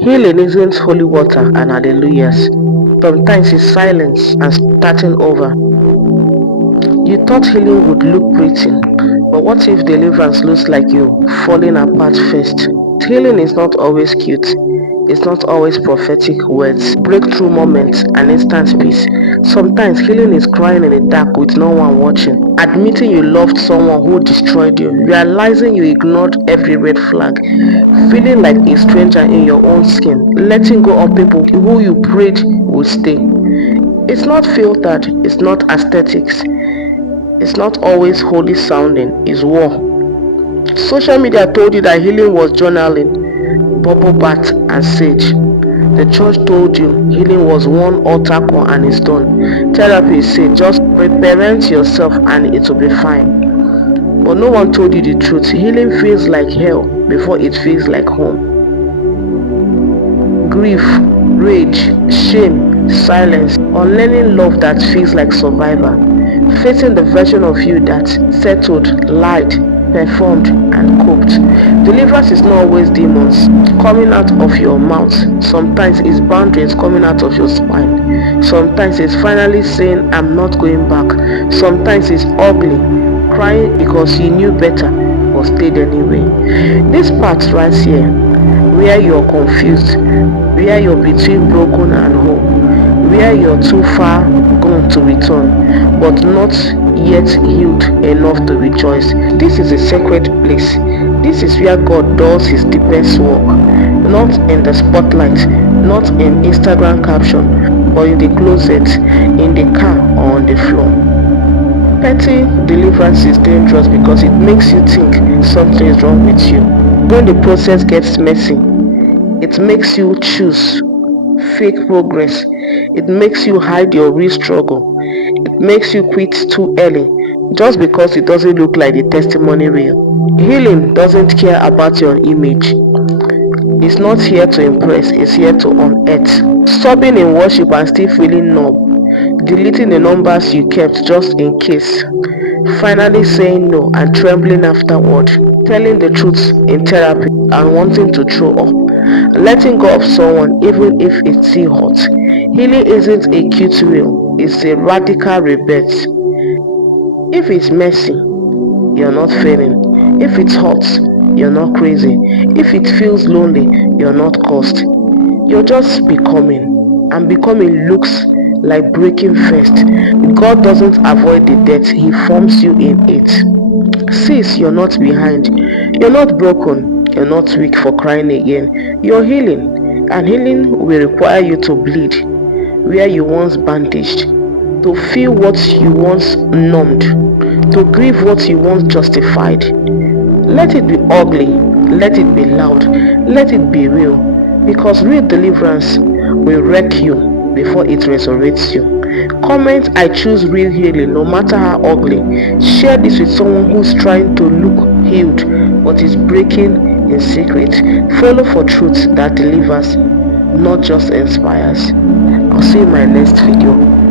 Healing isn't holy water and hallelujahs. Sometimes it's silence and starting over. You thought healing would look pretty, but what if deliverance looks like you falling apart first? Healing is not always cute. It's not always prophetic words, breakthrough moments, and instant peace. Sometimes healing is crying in the dark with no one watching, admitting you loved someone who destroyed you, realizing you ignored every red flag, feeling like a stranger in your own skin, letting go of people who you prayed would stay. It's not filtered, it's not aesthetics, it's not always holy sounding, it's war. Social media told you that healing was journaling, bubble bath, and sage. The church told you healing was one altar call and it's done. Therapy said just reparent yourself and it will be fine. But no one told you the truth. Healing feels like hell before it feels like home. Grief, rage, shame, silence, unlearning love that feels like survivor. Facing the version of you that settled, lied, performed, and coped. Deliverance is not always demons coming out of your mouth. Sometimes it's boundaries coming out of your spine. Sometimes it's finally saying, I'm not going back. Sometimes it's ugly, crying because you knew better, but stayed anyway. This part right here, where you're confused, where you're between broken and whole, where you're too far gone to return, but not yet healed enough to rejoice. This is a sacred place. This is where God does his deepest work, not in the spotlight, not in Instagram caption, but in the closet, in the car, or on the floor. Petty deliverance is dangerous because it makes you think something is wrong with you. When the process gets messy, it makes you choose fake progress. It makes you hide your real struggle. It makes you quit too early just because it doesn't look like the testimony reel. Healing doesn't care about your image. It's not here to impress, it's here to unearth. Sobbing in worship and still feeling numb. Deleting the numbers you kept just in case. Finally saying no and trembling afterward. Telling the truth in therapy and wanting to throw up. Letting go of someone even if it still hurts. Healing isn't a cute will, it's a radical rebirth. If it's messy, you're not failing. If it hurts, you're not crazy. If it feels lonely, you're not cursed. You're just becoming. And becoming looks like breaking first. God doesn't avoid the death, he forms you in it. Sis, you're not behind. You're not broken. You're not weak for crying again. You're healing. And healing will require you to bleed where you once bandaged, to feel what you once numbed, to grieve what you once justified. Let it be ugly, let it be loud, let it be real, because real deliverance will wreck you before it resurrects you. Comment I choose real healing no matter how ugly. Share this with someone who's trying to look healed but is breaking in secret. Follow for truth that delivers, not just inspires. I'll see you in my next video.